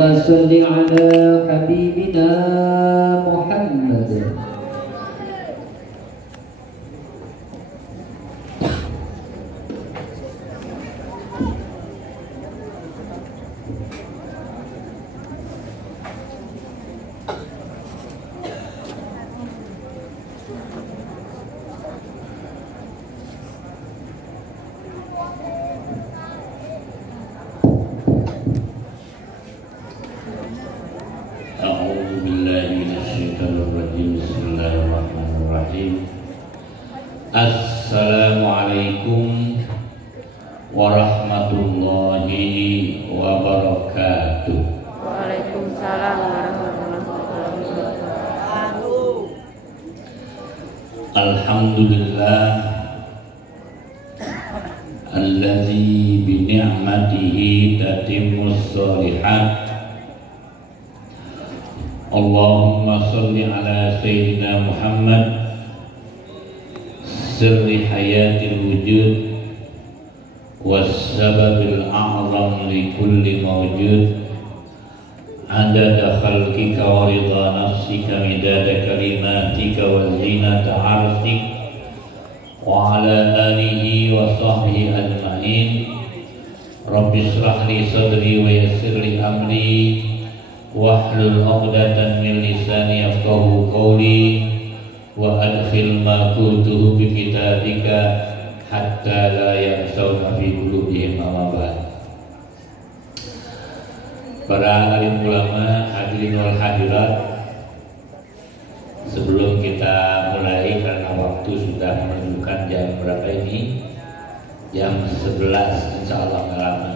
صل على حبيبنا محمد. Assalamualaikum warahmatullahi wabarakatuh. Waalaikumsalam warahmatullahi wabarakatuh. Alhamdulillah alladzi bi ni'matihi tatimmus shalihat. Allahumma shalli ala sayyidina Muhammad sirri hayatil wujud wassababil a'zam li kulli mawjud adada khalqika wa ridha nafsika midada kalimatika wa zinata arsik wa ala alihi wa sahbihi ajma'in. Rabbi shrah li sadri wa yassir li amri wahlul 'uqdatam min lisani yafqahu qawli wa adkhil ma qultuhu bi kitabika hatta la yansawna fi qulubihim ma ba'd. Para alim ulama, hadirin wal hadirat, sebelum kita mulai karena waktu sudah menunjukkan jam berapa ini, jam 11, insyaallah nggak lama,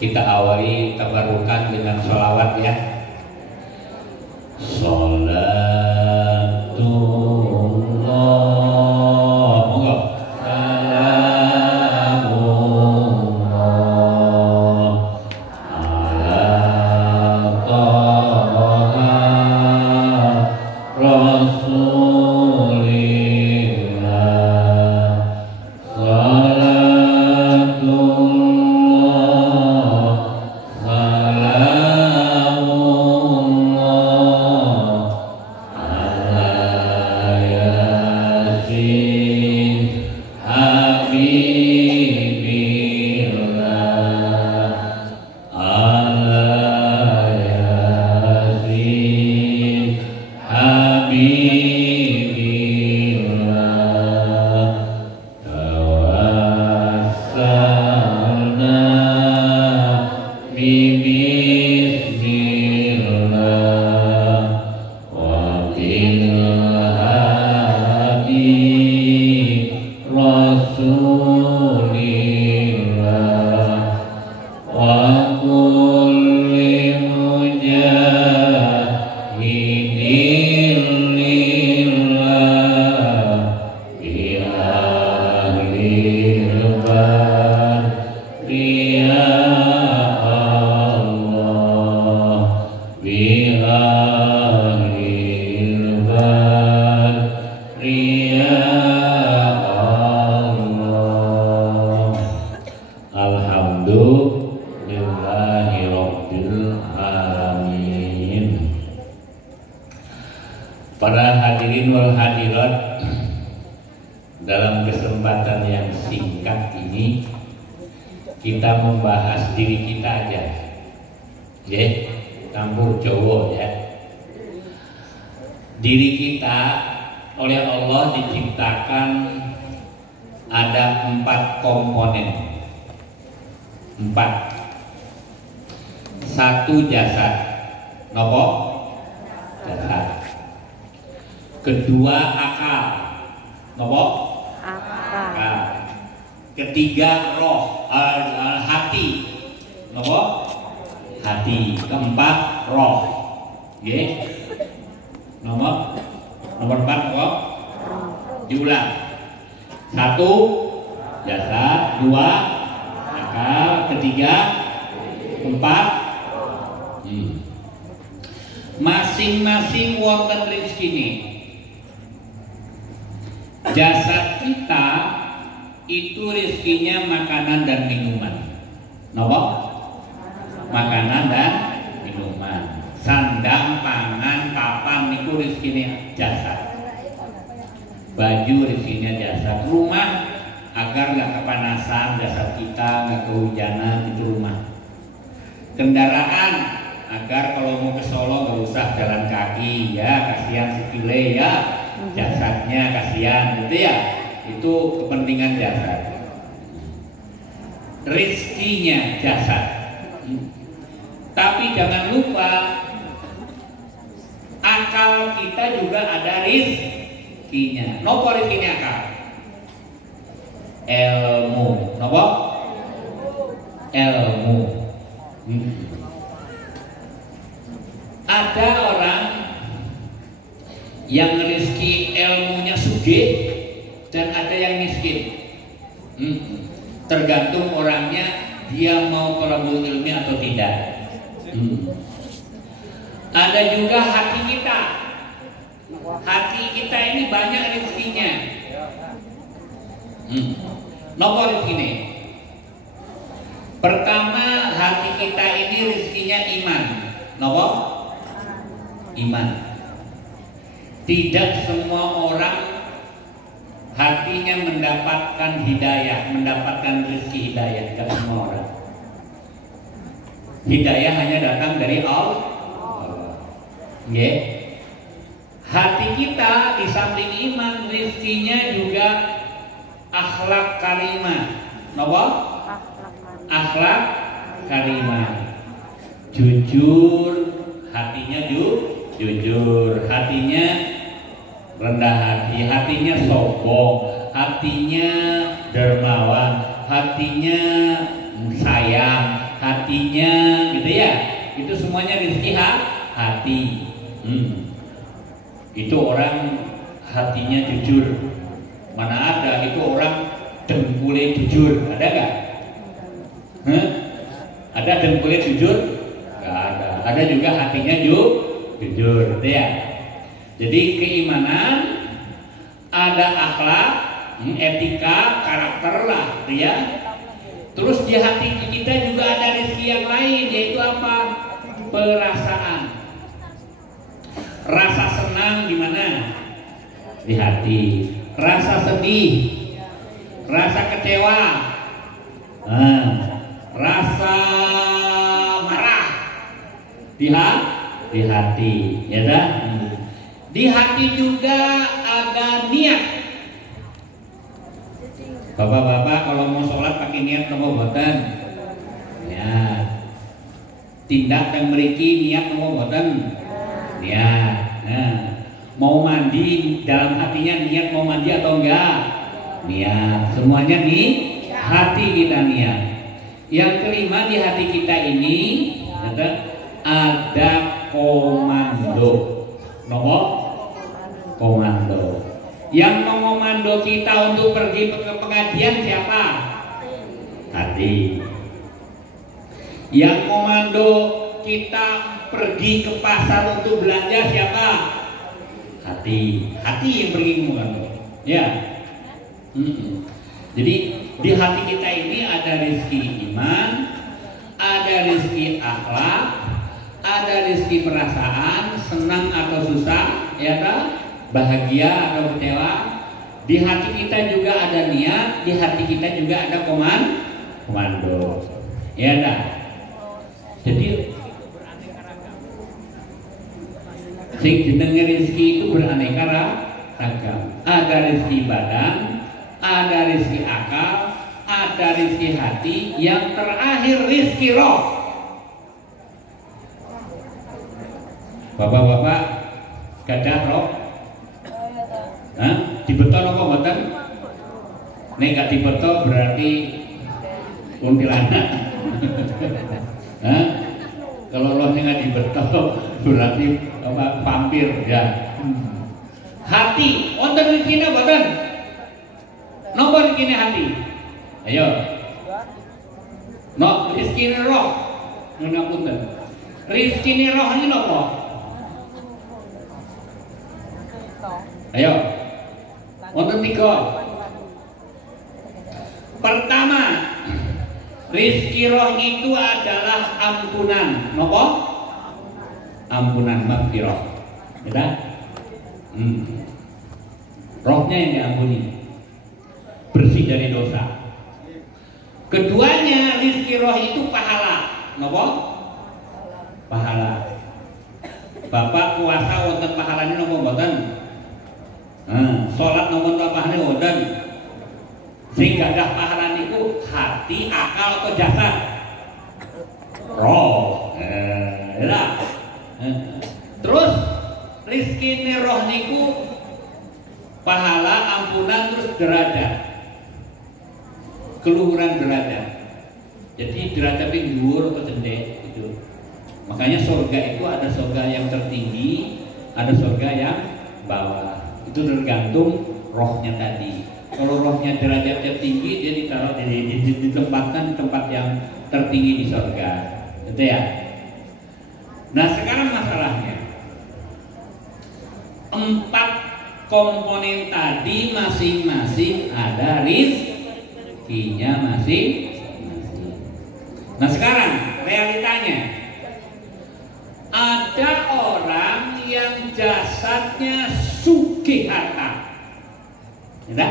kita awali tabarukan dengan sholawat ya. Para hadirin wal hadirat, dalam kesempatan yang singkat ini kita membahas diri kita aja, ya, campur Jawa ya. Diri kita oleh Allah diciptakan ada 4 komponen, 4. 1 jasad, nopo? Jasad. Kedua akal, nopo? Akal. Ketiga roh, hati, nopo? Hati. Keempat roh, ya. Nomor 4 nopo? Diulang. 1 jasad, 2 akal, ketiga 4 masing-masing wonten rezekine. Jasad kita itu rezekinya makanan dan minuman. Napa? makanan dan minuman. Sandang, pangan, papan niku rezekine jasad. Baju rezekinya jasad. Rumah agar nggak kepanasan jasad kita, nggak kehujanan, itu rumah. Kendaraan agar kalau mau ke Solo nggak usah jalan kaki ya, kasihan sekile ya, jasadnya kasihan gitu ya. Itu kepentingan jasad. Rezekinya jasad. Tapi jangan lupa akal kita juga ada rezekinya. Nopo rezekinya akal? Ilmu. Nopo? Ilmu. Ada orang yang rezeki ilmunya sugih dan ada yang miskin. Tergantung orangnya, dia mau talabul ilmi atau tidak. Ada juga hati kita. Hati kita ini banyak rezekinya. Nomor rezekinya. Pertama, hati kita ini rezekinya iman. Nomor iman. Tidak semua orang hatinya mendapatkan hidayah, mendapatkan rezeki hidayah. Tidak semua orang. Hidayah hanya datang dari Allah. Okay. Hati kita di samping iman, rezekinya juga akhlak karimah. Napa? Akhlak karimah. Jujur, hatinya jujur, hatinya rendah hati, hatinya sombong, hatinya dermawan, hatinya sayang, hatinya gitu ya. Itu semuanya rezeki hati. Itu orang hatinya jujur. Mana ada itu orang dengkulnya jujur, ada gak? Ada dengkulnya jujur? Gak ada. Ada juga hatinya jujur, gitu ya. Jadi keimanan, ada akhlak, etika, karakter lah, gitu ya. Terus di hati kita juga ada rezeki yang lain, yaitu apa? Perasaan. Rasa senang di mana? Di hati. Rasa sedih, rasa kecewa, rasa marah di hati, ya dah. Di hati juga ada niat. Bapak-bapak kalau mau sholat pakai niat nomor boten, ya. Tindak dan meriki niat nomor boten, ya. Mau mandi dalam hatinya niat mau mandi atau enggak? Niat. Semuanya nih hati kita niat. Yang kelima di hati kita ini ada komando. Nomor komando. Yang mengomando kita untuk pergi ke pengajian siapa? Hati. Yang komando kita pergi ke pasar untuk belanja siapa? Hati. Hati yang pergi komando. Ya. Jadi di hati kita ini ada rezeki iman, ada rezeki akhlak, ada rezeki perasaan, senang atau susah, ya kan? Bahagia atau kecewa. Di hati kita juga ada niat, di hati kita juga ada komando. Ya dah. Jadi sing jenenge rezeki itu beraneka ragam. Ada rezeki badan, ada rezeki akal, ada rezeki hati, yang terakhir rezeki roh. Bapak-bapak gadah roh? Dibeto apa mboten? Nek gak dibeto berarti kuntilanak. Kalau rohnya nggak dibeto berarti apa? Vampir ya. Hati, wonten rezekine mboten? Napa rezekine hati? Ayo. No, rezekine roh. Ngapunten. Rezekine roh ini napa? Ayo. Wonten 3. Pertama, Rizki roh itu adalah ampunan, nopo? Ampunan maghfirah. Ya. Rohnya yang diampuni, bersih dari dosa. Keduanya rizki roh itu pahala, nopo? Pahala. Bapak puasa wonten pahalanya nopo mboten? Salat nopo pahalanya wonten? Sing gadah pahala niku hati, akal atau jasad? Roh. Terus rizki roh niku pahala, ampunan, terus derajat, keluhuran derajat. Jadi derajat yang dhuwur atau cendek itu. Makanya surga itu ada surga yang tertinggi, ada surga yang bawah. Itu tergantung rohnya tadi. Kalau rohnya derajatnya tinggi, dia ditaruh ditempatkan di tempat yang tertinggi di surga. Gitu ya. Nah sekarang masalahnya 4 komponen tadi masing-masing ada rizkinya masing-masing. Nah sekarang realitanya ada orang yang jasadnya sugih harta, ya,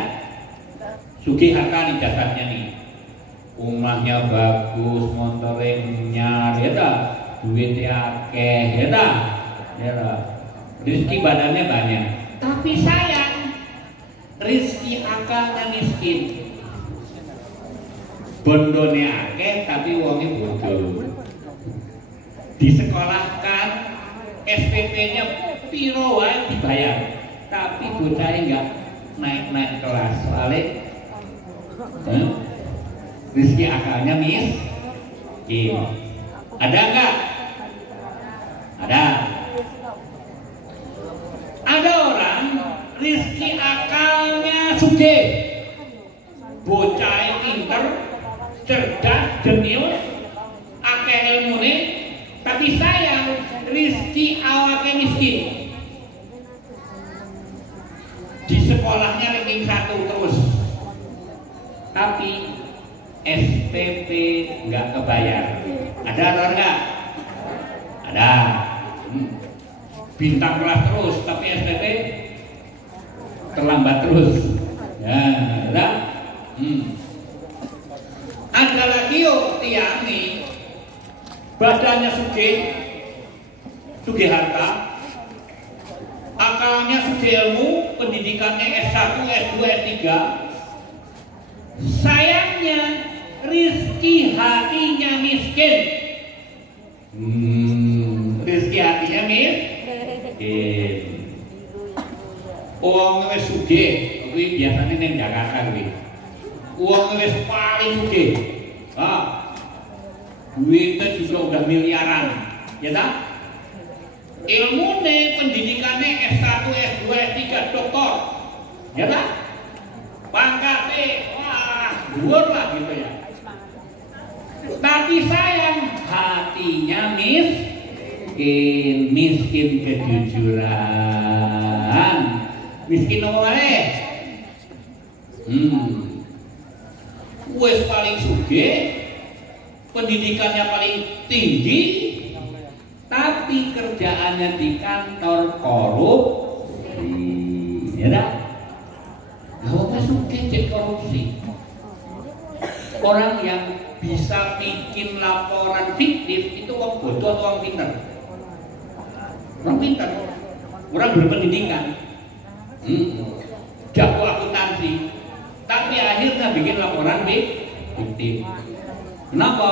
sugih harta nih jasadnya nih, rumahnya bagus, motornya, ya dah, duitnya akeh, ya dah, rezeki badannya banyak. Tapi sayang, rizki akalnya miskin. Bondone akeh tapi wongnya bodoh. Disekolahkan, SPP-nya piro wae dibayar. Tapi bocahnya enggak naik-naik kelas. Soalnya rizki akalnya miskin. Ada enggak? Ada. Ada orang rizki akalnya sugih, bocah pinter, cerdas, jenius, akeh ilmune, tapi sayang rizki awake miskin. Di sekolahnya ranking 1 terus, tapi SPP nggak kebayar. Ada atau enggak? Ada. Bintang kelas terus, tapi SPP terlambat terus. Ya, ada. Ada lagi tiang nih, badannya sugih, sugih harta, akalnya sugih ilmu, pendidikannya S1, S2, S3. Sayangnya rizki hatinya miskin. Rizki hatinya miskin. Uang wis sugih, kuwi biasane ning Jakarta kuwi. Uang wis paling sugih. Duitnya juga udah miliaran, ya tak? Ilmune, pendidikannya S1, S2, S3, doktor, ya tak? Pangkatnya, wah, dhuwur lah gitu ya. Tapi sayang, hatinya miskin kejujuran. Miskin apa wae? Wes paling sugih, pendidikannya paling tinggi, tapi kerjaannya di kantor korupsi. Ya dah. Lah sugih cek korupsi. Orang yang bisa bikin laporan fiktif itu orang bodoh atau orang pintar? Orang pintar, orang berpendidikan, jago akuntansi, tapi akhirnya bikin laporan fiktif. Kenapa?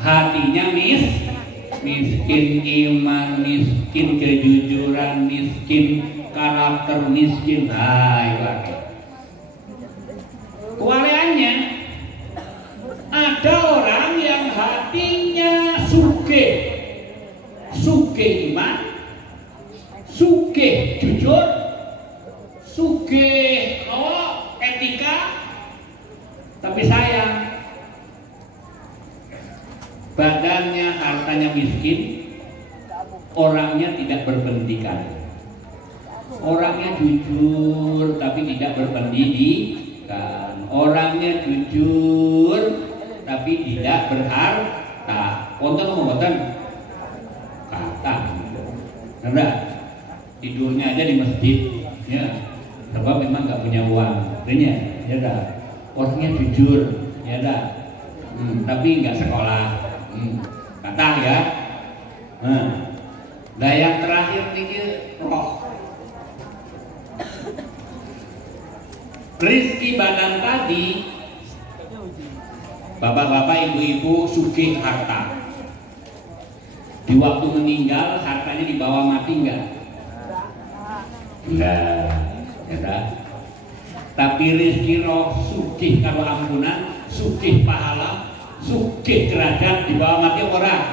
Hatinya miskin iman, miskin kejujuran, miskin karakter, miskin. Kewaliannya ada orang yang hatinya sugih, sugih iman, sugih jujur, sugih etika, tapi sayang badannya, hartanya miskin, orangnya tidak berpendidikan, orangnya jujur tapi tidak berpendidikan, orangnya jujur tapi tidak berharta. Wonten mboten? Kata. Enggak. Tidurnya aja di masjid, ya. Sebab memang nggak punya uang, artinya, ya dah. Orangnya jujur, ya dah. Tapi nggak sekolah, kata ya. Nah yang terakhir nih roh. Rizki badan tadi, bapak-bapak, ibu-ibu sugih harta. Di waktu meninggal hartanya dibawa mati enggak? Enggak, ya. Tapi rizki roh sugih karo ampunan, sugih pahala, sugih derajat dibawa mati orang.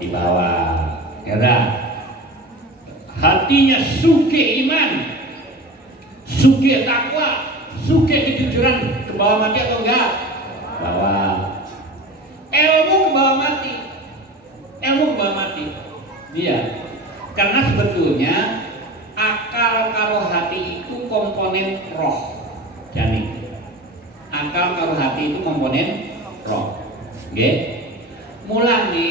Dibawa, ya. Hatinya sugih iman, sugih takwa, sugih kejujuran, ke bawah mati atau enggak? Bawa. Ilmu ke bawah mati. Ilmu ke bawah mati. Iya. Karena sebetulnya akal karo hati itu komponen roh. Jadi akal karo hati itu komponen roh. Nggih. Mulane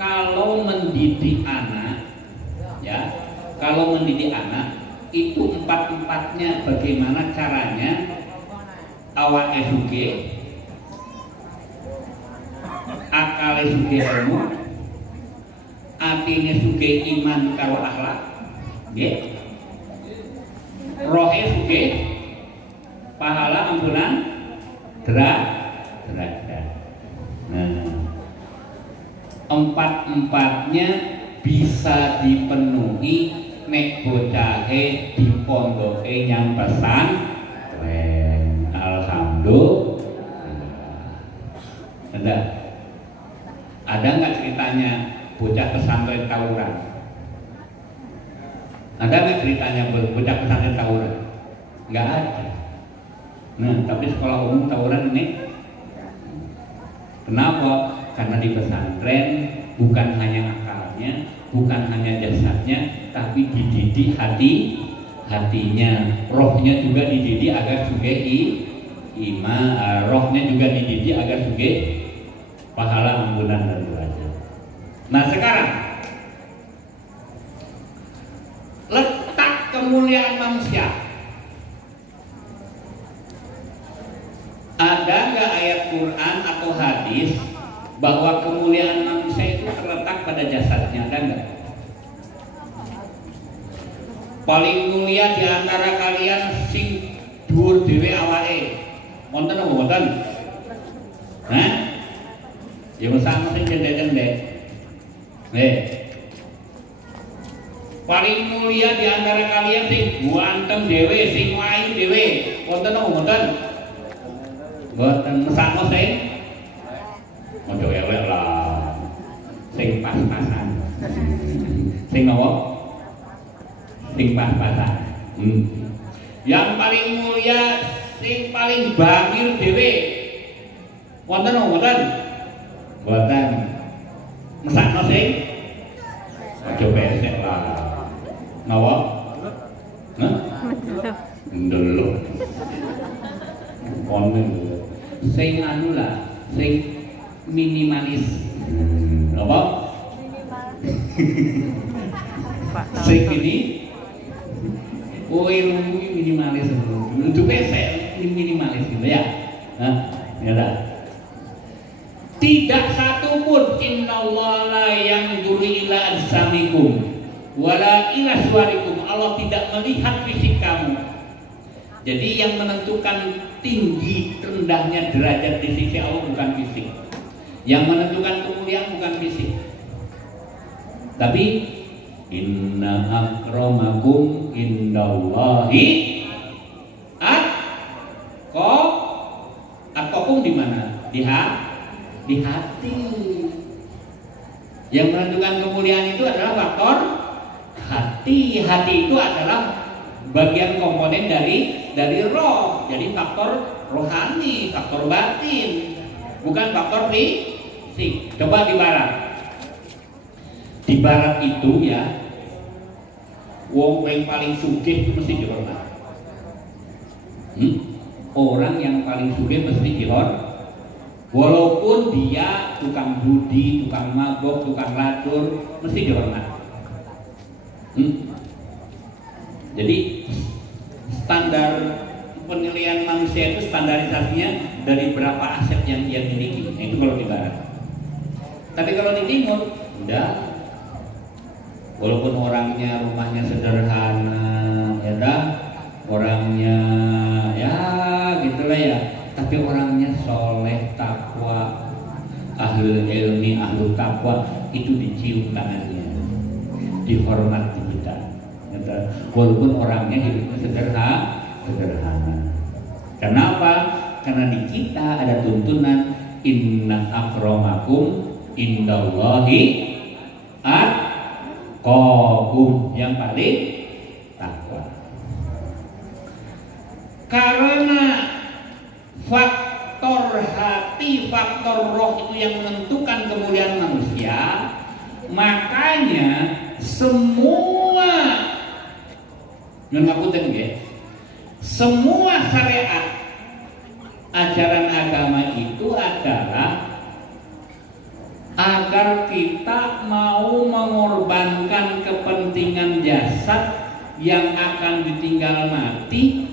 kalau mendidik anak, ya, kalau mendidik anak itu empat-empatnya bagaimana caranya awake sugih, akale sugih ilmu, atine sugih iman karo akhlak, nggih. Rohe sugih pahala ampunan derajat. Nah, empat-empatnya bisa dipenuhi nek bocahe dipondoke nyang pesantren. Alhamdulillah. Ada nggak ceritanya bocah pesantren tawuran? Ada nggak ceritanya bocah pesantren tawuran? Nggak ada. Nah, tapi sekolah umum tawuran ini kenapa? Karena di pesantren bukan hanya akalnya, bukan hanya jasadnya, tapi dididik hatinya, rohnya juga dididik agar sugih iman, rohnya juga dididik agar sugih pahala ampunan dan derajat. Nah sekarang letak kemuliaan manusia. Ada nggak ayat Quran atau hadis bahwa kemuliaan manusia itu terletak pada jasadnya? Ada nggak? Paling mulia di antara kalian sing dhuwur dhewe awake. Wonten apa mboten? Hah? Ya mesam sing cendek-cendek. Paling mulia di antara kalian sing ganteng dhewe, sing ayu dhewe. Wonten apa mboten? Mboten mesakno sing ojo elek lah, sing pas-pasan, sing apa? Sing pas-pasan. Yang paling mulia, sing paling bangir dhewe. Wonten apa mboten? Mboten. Mesakno sing ojo pesek lah. Napa? Hah? Ndelok. Ono sing anu lah, sing minimalis. Apa? Sing ini ilmu minimalis. Untuk pesek minimalis gitu ya. Nah, ya dah. Tidak satu pun innallaha la yanzuru ila ajsamikum wala ila suwarikum. Allah tidak melihat fisik kamu. Jadi yang menentukan tinggi rendahnya derajat di sisi Allah bukan fisik. Yang menentukan kemuliaan bukan fisik. Tapi inna akramakum indallahi atqakum di mana? Di hati. Yang menentukan kemuliaan itu adalah faktor hati. Hati itu adalah bagian komponen dari roh. Jadi faktor rohani, faktor batin, bukan faktor fisik. Coba di barat. Di barat itu ya, wong yang paling sugih itu mesti dihormat. Orang yang paling sugih mesti Walaupun dia tukang judi, tukang mabok, tukang lacur, mesti dihormat. Jadi standar penilaian manusia itu standarisasinya dari berapa aset yang dia miliki. Itu kalau di barat. Tapi kalau di timur, udah. Walaupun orangnya rumahnya sederhana, ya dah, orangnya ya gitulah ya. Tapi orangnya soleh, takwa, ahlul ilmi, ahlul takwa, itu dicium tangannya, dihormat di kita. Walaupun orangnya hidupnya sederhana. Kenapa? Karena di kita ada tuntunan inna akramakum indallahi atqakum, yang paling takwa. Karena faktor hati, faktor roh itu yang menentukan kemuliaan manusia, makanya semua semua syariat ajaran agama itu adalah agar kita mau mengorbankan kepentingan jasad yang akan ditinggal mati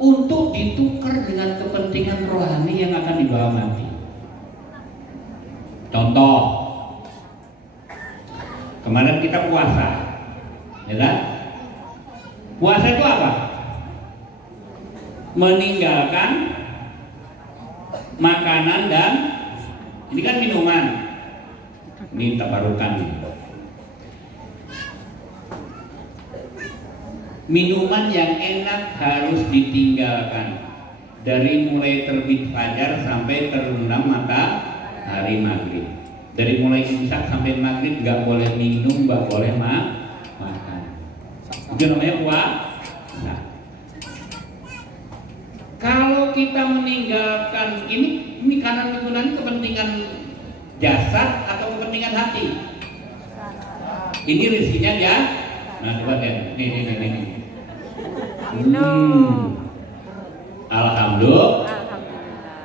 untuk ditukar dengan kepentingan rohani yang akan dibawa mati. Contoh, kemarin kita puasa, ya kan? Puasa itu apa? Meninggalkan makanan dan ini kan minuman. Ini tabarukan. Minuman yang enak harus ditinggalkan dari mulai terbit fajar sampai terbenam matahari maghrib. Dari mulai imsak sampai maghrib nggak boleh minum, nggak boleh makan. Itu namanya puasa. Kalau kita meninggalkan ini kanan minuman kepentingan jasad atau kepentingan hati? Ini rezekinya ya. Nah coba lihat, ini. Alhamdulillah.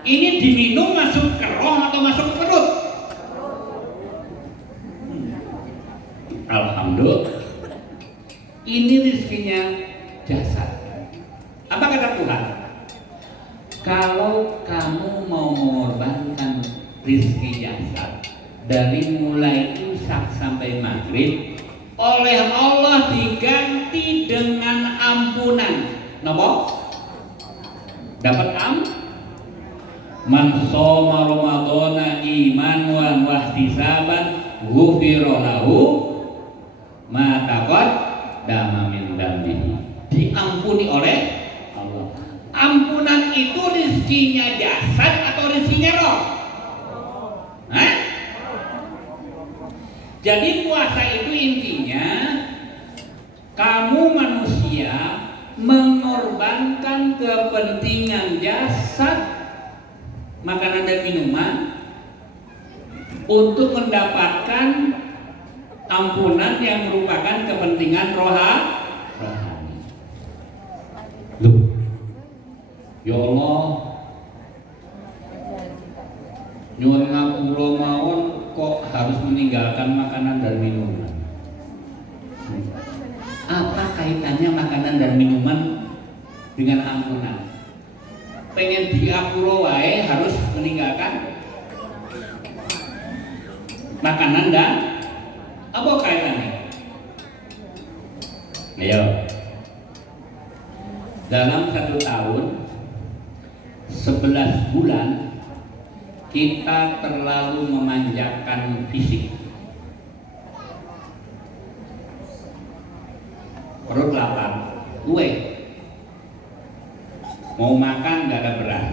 Ini diminum masuk ke roh atau masuk ke perut? Alhamdulillah. Ini rezekinya jasad. Apa kata Tuhan? Kalau kamu mau mengorbankan rezeki jasad dari mulai imsak sampai maghrib, oleh Allah diganti dengan ampunan. Napa? Dapat Man shoma Ramadhana imanan wa ihtisaban ghufira lahu ma taqaddama min dzambihi. Diampuni oleh Allah. Ampunan itu rezekinya jasad atau rezekinya roh? Hah? Jadi puasa itu intinya kamu manusia mengorbankan kepentingan jasad, makanan dan minuman untuk mendapatkan ampunan yang merupakan kepentingan rohani. Loh, ya Allah, nyuwun ngapura mawon kok harus meninggalkan makanan dan minuman. Apa kaitannya makanan dan minuman dengan ampunan? Pengen diapuro wae harus meninggalkan makanan dan apa kaitannya? Ayo. Dalam 1 tahun 11 bulan kita terlalu memanjakan fisik. Perut lapar, mau makan nggak ada beras,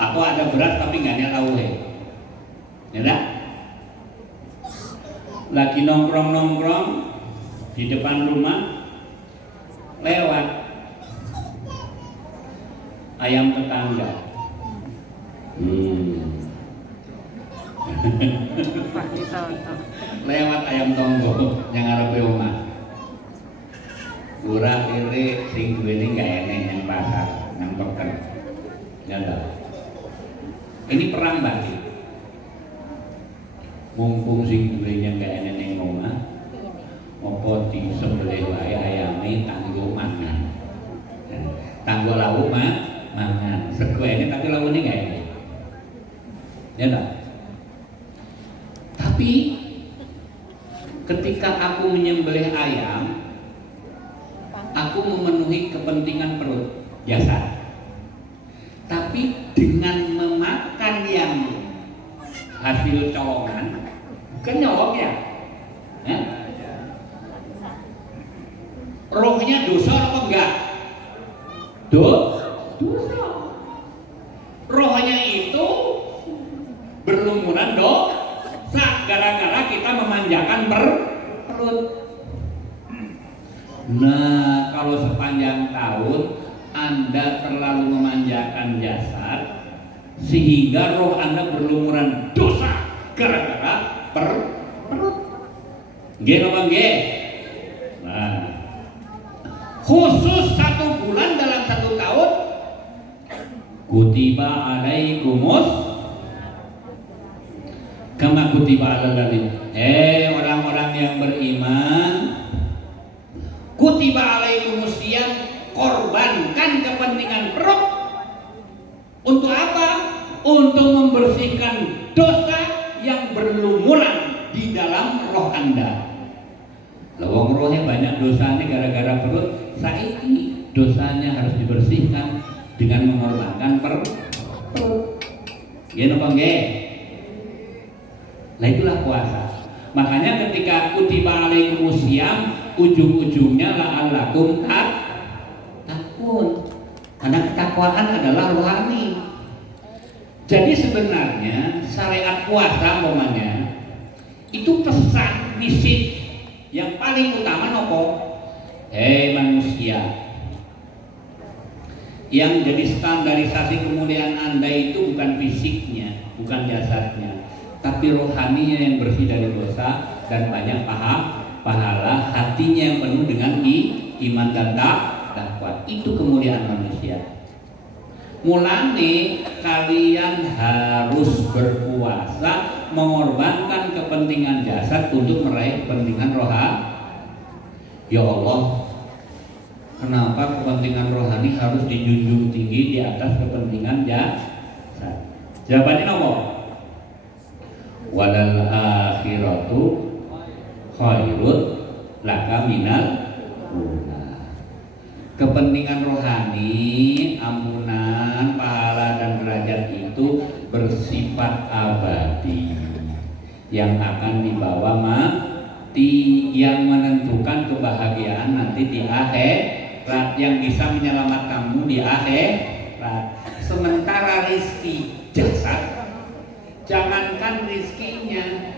atau ada beras tapi nggak ada lauwe, ya dah? Lagi nongkrong di depan rumah, lewat ayam tetangga. Lewat ayam tonggo yang ngarepe omah. Kurang lirik sing duweni gak enek yang pasar, yang peken. Ya dah. Ini perang batin. Mumpung sing duwenya gak enek ning omah, apa disembelih wae ayame tanggo mangan. Tanggo lauk mangan. Sego enek tapi laukne gak enek. Ya tak? Tapi ketika aku menyembelih ayam, aku memenuhi kepentingan perut, jasad. Tapi dengan memakan yang hasil colongan, bukan nyolong ya? Rohnya dosa apa enggak? Dosa. Rohnya itu berlumuran dosa gara-gara kita memanjakan perut. Nah, kalau sepanjang tahun Anda terlalu memanjakan jasad sehingga roh Anda berlumuran dosa gara-gara perut. Nggih apa nggih? Nah, khusus 1 bulan dalam 1 tahun kutiba alaikumus kama kutiba alal ladzina. Orang-orang yang beriman, kutiba alaikumus siyam, korbankan kepentingan perut. Untuk apa? Untuk membersihkan dosa yang berlumuran di dalam roh Anda. Lawang rohnya banyak dosanya gara-gara perut, saiki dosanya harus dibersihkan dengan mengorbankan perut. Gini apa nggih? Nah itulah puasa. Makanya ketika kutiba alaikumus syiyam, ujung-ujungnya la'allakum takun. Karena ketakwaan adalah rohani. Jadi sebenarnya syariat puasa umpamanya itu pesan misi yang paling utama nopo? Manusia, yang jadi standarisasi kemuliaan Anda itu bukan fisiknya, bukan jasadnya, tapi rohaninya yang bersih dari dosa dan banyak pahala, hatinya yang penuh dengan iman dan takwa. Itu kemuliaan manusia. Mulane kalian harus berpuasa mengorbankan kepentingan jasad untuk meraih kepentingan rohani. Ya Allah, kenapa kepentingan rohani harus dijunjung tinggi di atas kepentingan jasad? Jawabannya apa? Walal akhiratu khairun laka minal ula. Kepentingan rohani, ampunan, pahala dan derajat itu bersifat abadi yang akan dibawa mati, yang menentukan kebahagiaan nanti di akhirat, yang bisa menyelamatkanmu di akhirat. Sementara rizki jasad, jangankan rizkinya,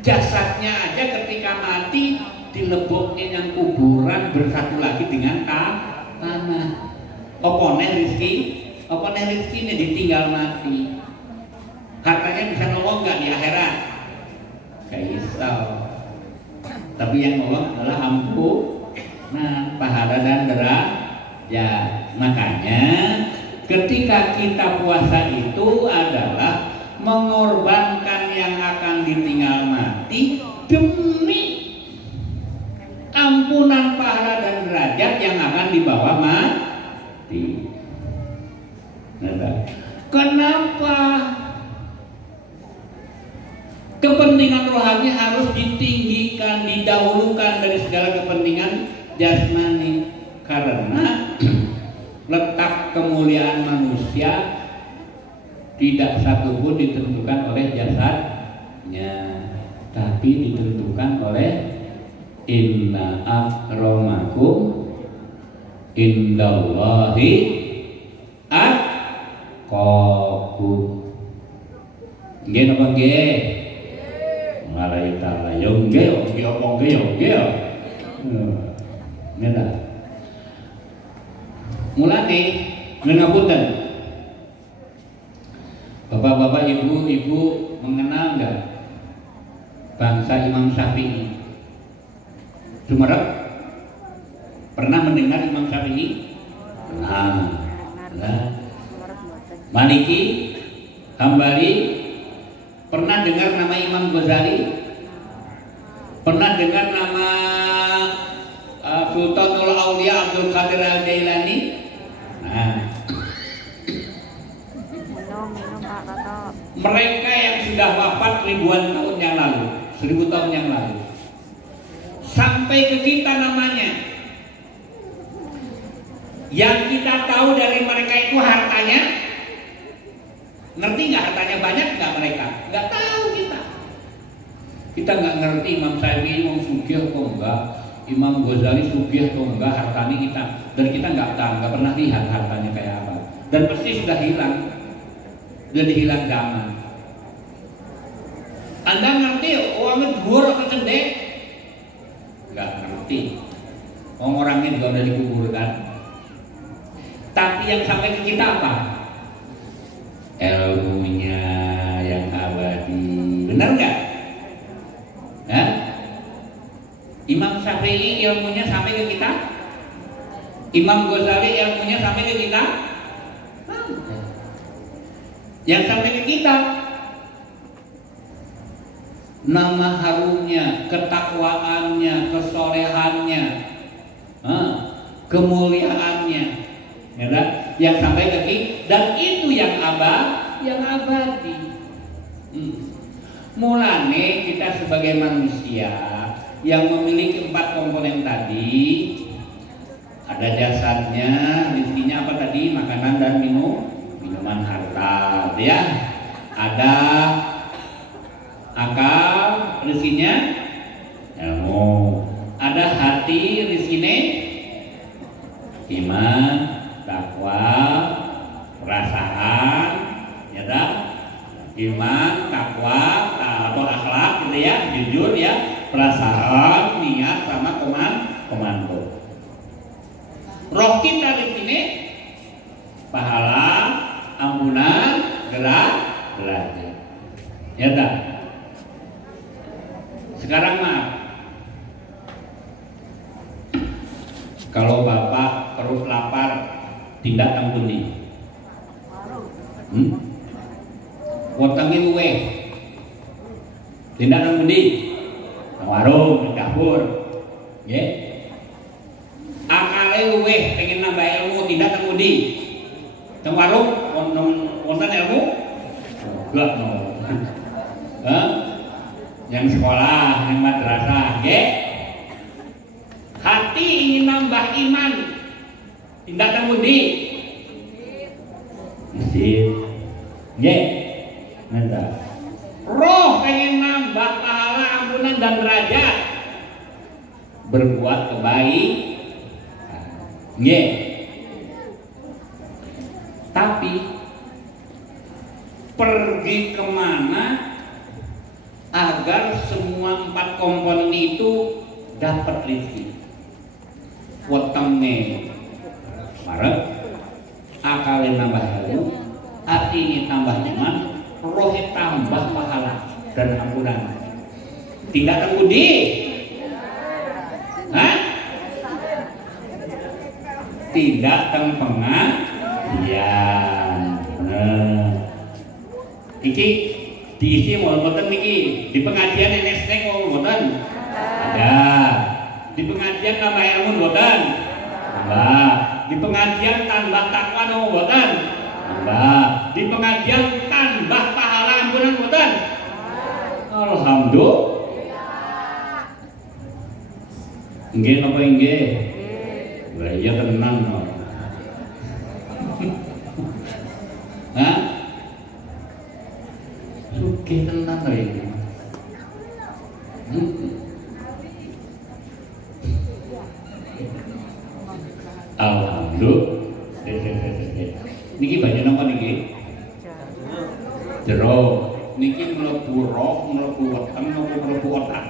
jasadnya aja ketika mati dileboknya yang kuburan bersatu lagi dengan tanah. Opone rizki ini ditinggal mati. Hartanya bisa nolong nggak di akhirat? Gak risau. Tapi yang nolong adalah pahala dan derajat. Makanya ketika kita puasa itu adalah mengorbankan yang akan ditinggal mati demi ampunan, pahala dan derajat yang akan dibawa mati. Kenapa kepentingan rohani harus ditinggikan, didahulukan dari segala kepentingan jasmani? Karena letak kemuliaan manusia tidak satupun ditentukan oleh jasadnya, tapi ditentukan oleh inna akramakum indallahi atqakum. Nggih napa nggih? Malai taala yo nggih, apa nggih yo nggih. Nggih ta. Mulane ngapunten. Bapak-bapak, ibu-ibu mengenal enggak bangsa Imam Syafi'i? Sumerep? Pernah mendengar Imam Syafi'i? Pernah. Maliki, Hambali. Pernah dengar nama Imam Ghazali? Pernah dengar nama Sultanul Aulia Abdul Qadir Al-Jailani? Nah, mereka yang sudah wafat ribuan tahun yang lalu, 1000 tahun yang lalu, sampai ke kita namanya. Yang kita tahu dari mereka itu hartanya. Ngerti nggak hartanya banyak nggak mereka? Nggak tahu kita. Kita nggak ngerti Imam Syafi'i Imam Sugih atau enggak, Imam Ghazali Sugih atau enggak, hartanya kita. Dan kita nggak tahu, nggak pernah lihat hartanya kayak apa. Dan pasti sudah hilang, sudah dihilang zaman. Anda ngerti uangnya dhuwur atau cendek? Nggak ngerti. Orangnya juga udah dikuburkan. Tapi yang sampai ke kita apa? Ilmunya yang abadi. Benar nggak? Hah? Imam Syafi'i ilmunya sampai ke kita? Imam Ghazali ilmunya sampai ke kita? Yang sampai ke kita nama harumnya, ketakwaannya, kesolehannya, kemuliaannya, ya kan? Yang sampai ke kita, dan itu yang abadi. Mulane kita sebagai manusia yang memiliki 4 komponen tadi, ada jasadnya, rizkinya apa tadi? Makanan dan minuman, harta, ya. Ada akal, rizkinya ilmu. Ada hati, rizkinya iman, takwa, perasaan, ya dah. Iman, takwa, atau akhlak gitu ya, jujur ya, perasaan, niat, sama komando. Roh kita di sini pahala, ampunan, derajat. Ya dah. Sekarang maaf, kalau bapak perut lapar, tindak tanggundi. Wetenge luweh. Tindak tanggundi. Warung, di dapur. Nggih. Akale luweh pengen nambah ilmu, tindak tanggundi. Teng warung wonten ilmu? Enggak no. Yang sekolah, yang madrasah, nggih. Hati ingin nambah iman, tindak tanggundi. Masjid. Nggih. Nanda. Roh pengen nambah pahala, ampunan dan derajat, berbuat kebaikan. Nggih. Tapi pergi kemana agar semua 4 komponen itu dapat rezeki? Wetenge marek, akalnya nambah ilmu, hati ini tambah iman, rohnya tambah pahala dan ampunan. Tidak tanggundi. Hah? Tidak teng pengajian. Iki diisi mau mboten niki. Di pengajian enek snack mau mboten? Ada. Di pengajian tambah ilmu mboten? Tambah. Di pengajian tambah takwa mboten? Tambah. Di pengajian tambah pahala ampunan mboten? Alhamdulillah. Nggih napa nggih? Lah iya tenan no. Hah? Sugih tenan to iki. Alhamdulillah. Niki banyak napa niki? Jero. Niki mlebu roh, mlebu weteng, mlebu otak.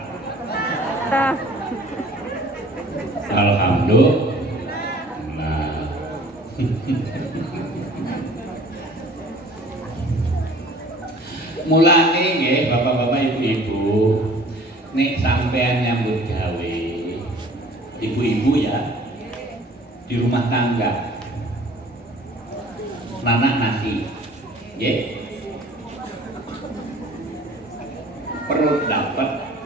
Alhamdulillah. Nah. Mulane nggih bapak-bapak ibu-ibu, nek sampean nyambut gawe, ibu-ibu ya, di rumah tangga, nanak nasi, nggih. perut dapat,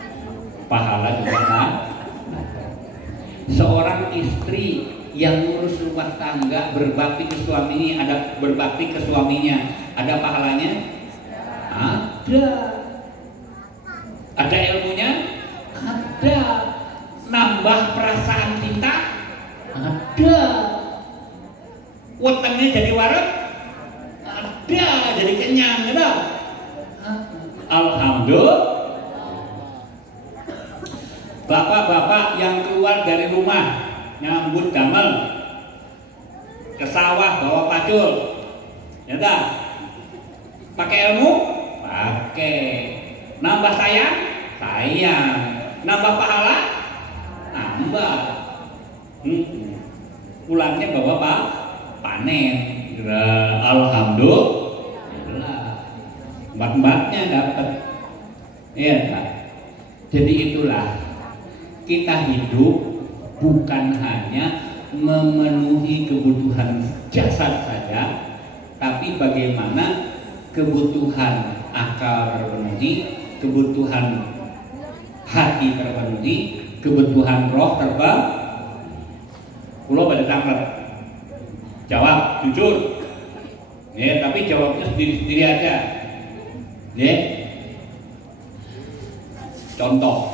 pahala juga dapat. Seorang istri yang ngurus rumah tangga, berbakti ke suaminya, ada pahalanya? Ada. Ada ilmunya? Ada. Nambah perasaan cinta? Ada. Wetengnya jadi warak? Ada. Jadi kenyang, ada. Alhamdulillah. Bapak-bapak yang keluar dari rumah nyambut damel ke sawah bawa pacul, ya tak? Pakai ilmu? Pakai. Nambah sayang? Sayang. Nambah pahala? Nambah. Pulangnya bawa pak panen. Alhamdulillah. Mbak-mbaknya dapat. Iya tak? Jadi itulah kita hidup bukan hanya memenuhi kebutuhan jasad saja, tapi bagaimana kebutuhan akal terpenuhi, kebutuhan hati terpenuhi, kebutuhan roh terpenuhi. Pulau pada tangkap, jawab jujur, ya, tapi jawabnya sendiri-sendiri aja, ya. Contoh.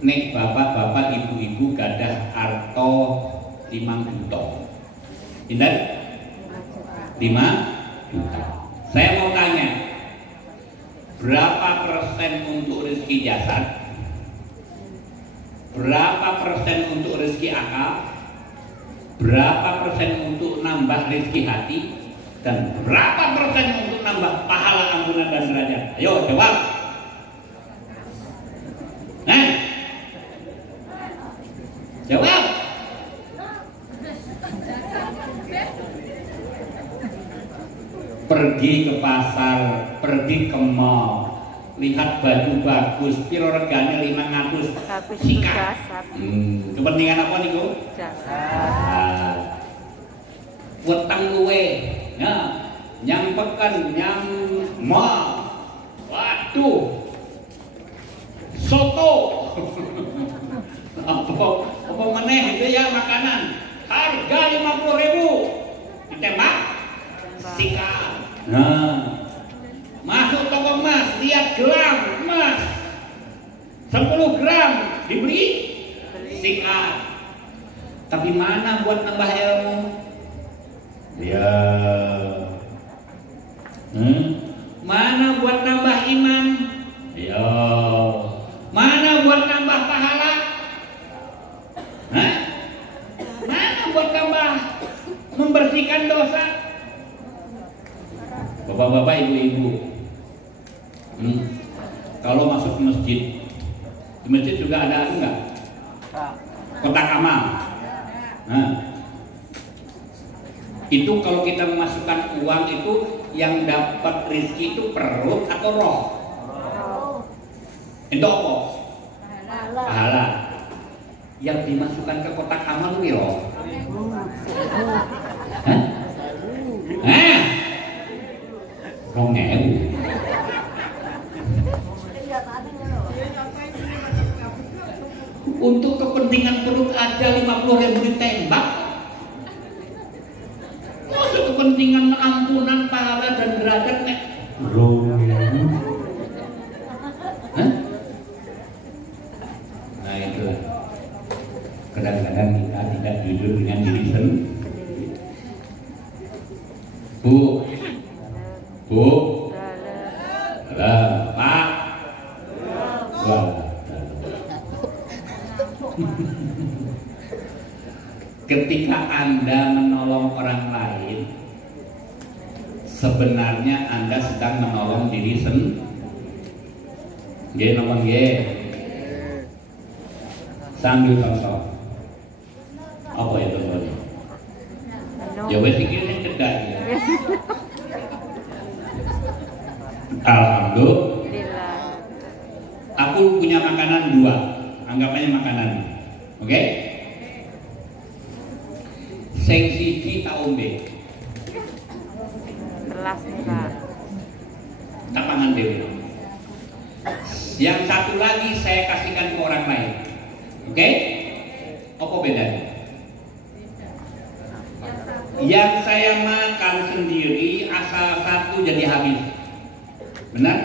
Nek bapak-bapak, ibu-ibu gadah arto 5 juta. Indah? 5 juta. Saya mau tanya, berapa persen untuk rezeki jasad? Berapa persen untuk rezeki akal? Berapa persen untuk nambah rezeki hati? Dan berapa persen untuk nambah pahala, ampunan dan derajat? Ayo jawab. Nah, jawab. Pergi ke pasar, pergi ke mall, lihat baju bagus, piro regane 500, sikat. Kepentingan apa niku? Weteng luwe, ya, nyang pekan, nyang mall. Waduh, soto. apa meneh itu ya makanan harga 50.000 ditembak sikat. Nah, masuk toko emas, lihat gelang emas 10 gram dibeli sikat. Tapi mana buat nambah ilmu? Ya, mana buat nambah iman? Ya, mana buat nambah pahala? Hah? Mana buat nambah membersihkan dosa? Bapak-bapak, ibu-ibu, kalau masuk ke masjid, di masjid juga ada enggak? Kotak amal. Nah, itu kalau kita memasukkan uang itu yang dapat rezeki itu perut atau roh? Itu apa? Pahala. Yang dimasukkan ke kotak amal itu roh. Hah? Ngewu. Untuk kepentingan perut aja 50.000 ditembak. Masuk kepentingan ampunan, pahala dan derajat nek. Hah? Nah itulah. Kadang-kadang kita tidak jujur dengan diri sendiri. Bu, Pak, ketika Anda menolong orang lain, sebenarnya Anda sedang menolong diri sendiri. Nggih napa nggih? Sambil contoh. Apa itu contohnya? Ya wes iki sing cedak ya. Alhamdulillah. Aku punya makanan 2. Anggapannya makanan. Oke? Sing siji tak ombe. Telas nih Pak. Tak pangan dhewe. Yang satu lagi saya kasihkan ke orang lain. Oke? Apa bedanya? Yang saya makan sendiri asal satu jadi habis. Benar?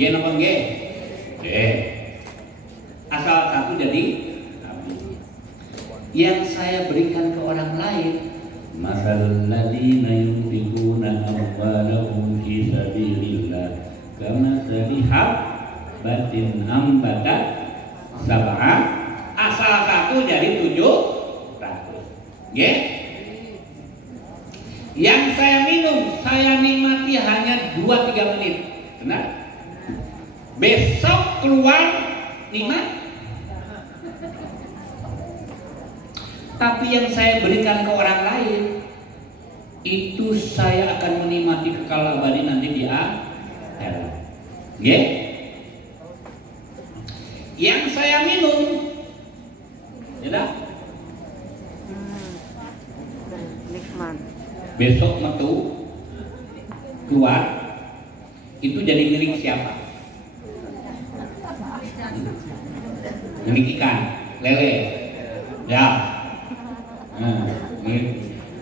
Gen apa enggak? Asal satu jadi habis. Yang saya berikan ke orang lain, masalul ladzina yunfiquna amwalahum fi sabilillah kamathali habbatin ambatat sab'a, asal satu jadi 700. Nggih? Yang saya minum, saya nikmati hanya 2-3 menit. Benar? Besok keluar nikmat. Tapi yang saya berikan ke orang lain, itu saya akan menikmati kekal abadi nanti di akhirat. Nggih? Yang saya minum, ya Nikmat. besok metu keluar, itu jadi milik siapa? Milik ikan, lele, ya,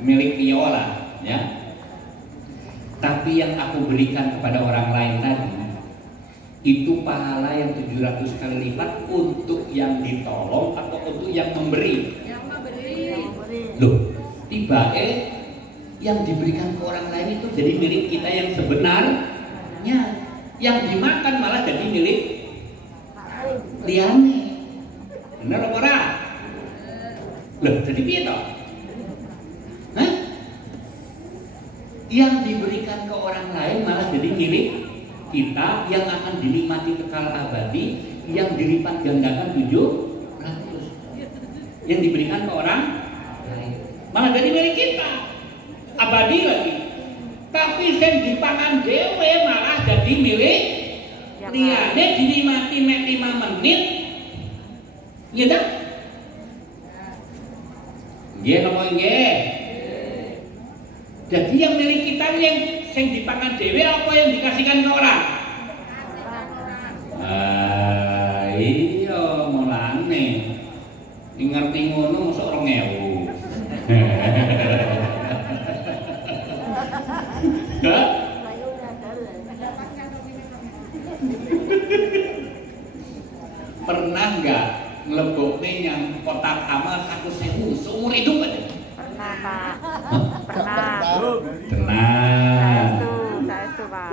milik viola, ya. Tapi yang aku berikan kepada orang lain tadi, itu pahala yang 700 kali lipat untuk yang ditolong atau untuk yang memberi? Yang memberi. Loh, tiba yang diberikan ke orang lain itu jadi milik kita yang sebenarnya. Yang dimakan malah jadi milik liane. Benar apa ora? Loh, jadi piye toh? Hah? Yang diberikan ke orang lain malah jadi milik kita yang akan dinikmati kekal abadi, yang dilipat gandakan 700. Yang diberikan ke orang lain malah jadi milik kita, abadi lagi. Tapi sing dipangan dhewe malah jadi milik liyane, dinikmati mek 5 menit. Iya tak? Nggih apa nggih? Jadi yang milik kita yang sing dipangan dhewe apa yang dikasihkan ke orang? Iya mulane ngerti ngono mosok 2000. Pernah nggak ngeleboknya yang kotak amal 1.000 seumur hidup aja? Pernah, Pak. Pernah. Tenang. Saestu, Pak.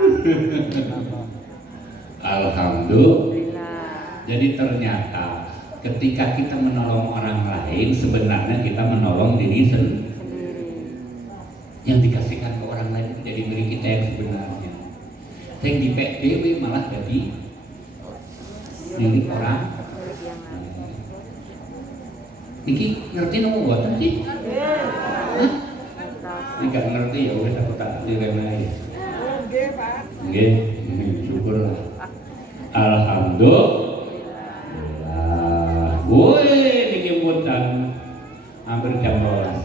Alhamdulillah. Jadi ternyata ketika kita menolong orang lain, sebenarnya kita menolong diri sendiri. Yang dikasihkan ke orang lain itu jadi milik kita yang sebenarnya. Yang di PDW malah jadi milik orang. Niki ngerti nopo mboten sih? Hah? Nggak ngerti ya wis aku tak diremehi. Nggih, Pak. Nggih, syukurlah. Alhamdulillah. Woi, niki mboten hampir jam 12.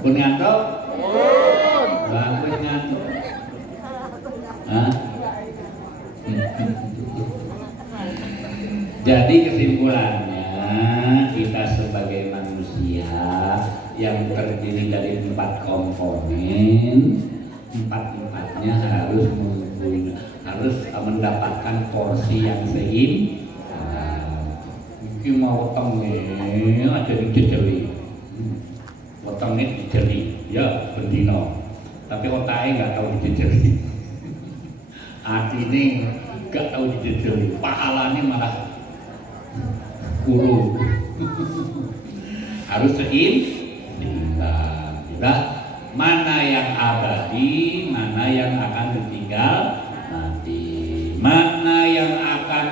Pun ngantuk? Bagus ngantuk. Hah? Jadi kesimpulannya, kita sebagai manusia yang terdiri dari 4 komponen, 4-empatnya harus mendapatkan porsi yang seimbang. Mungkin mau wetenge aja dijejeli, wetenge dijeli, ya bendino. Tapi otaknya nggak tahu dijejeli, hati ini nggak tahu dijejeli, pahalanya malah kurung. Harus seimbang. Mana yang abadi, mana yang akan ditinggal mati, mana yang akan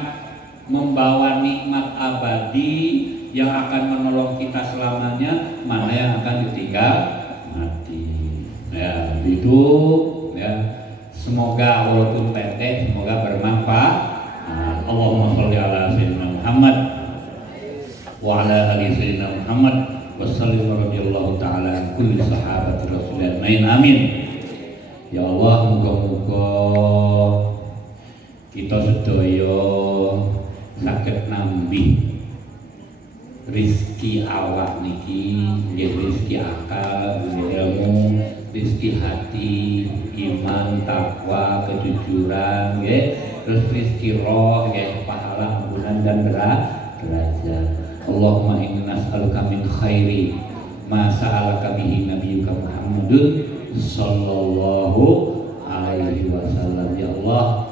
membawa nikmat abadi yang akan menolong kita selamanya, mana yang akan ditinggal mati. Ya, itu ya. Semoga walaupun pendek, semoga bermanfaat. Allahumma sholli ala sayyidina Muhammad wa ala ali sayyidina Muhammad wa sallallahu radhiyallahu ta'ala kulli sahabati rasulillah. Amin. Ya Allah, muga-muga kita sedaya saged nambi rizki awak niki, rizki akal, ilmu, rizki hati, iman, takwa, kejujuran, terus rizki roh, pahala, ampunan dan derajat. Allahumma inna nas'aluka min khairi ma sa'alaka bihi nabiyyuka Muhammadun sallallahu alaihi wasallam. Ya Allah,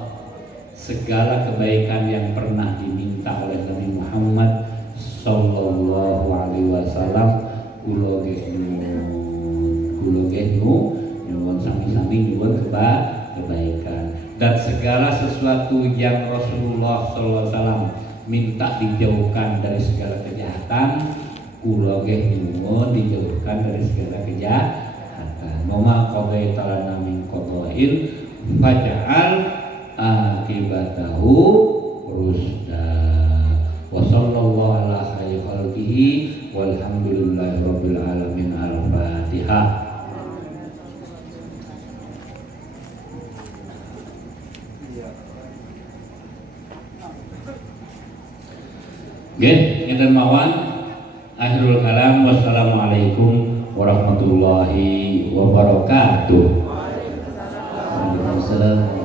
segala kebaikan yang pernah diminta oleh Nabi Muhammad sallallahu alaihi wasallam kula ge nyuwun sami-sami nyuwun kebaikan, dan segala sesuatu yang Rasulullah sallallahu alaihi wasallam minta dijauhkan dari segala kejahatan, kula ge nyuwun dijauhkan dari segala kejahatan. Mama qadaita lana min qada'il faj'al akibatahu rusda. Wa sallallahu ala khairi khalqihi walhamdulillahi rabbil alamin. Al-Fatihah. Nggih, ngeten mawon akhirul kalam. Wassalamualaikum warahmatullahi wabarakatuh. Waalaikumsalam.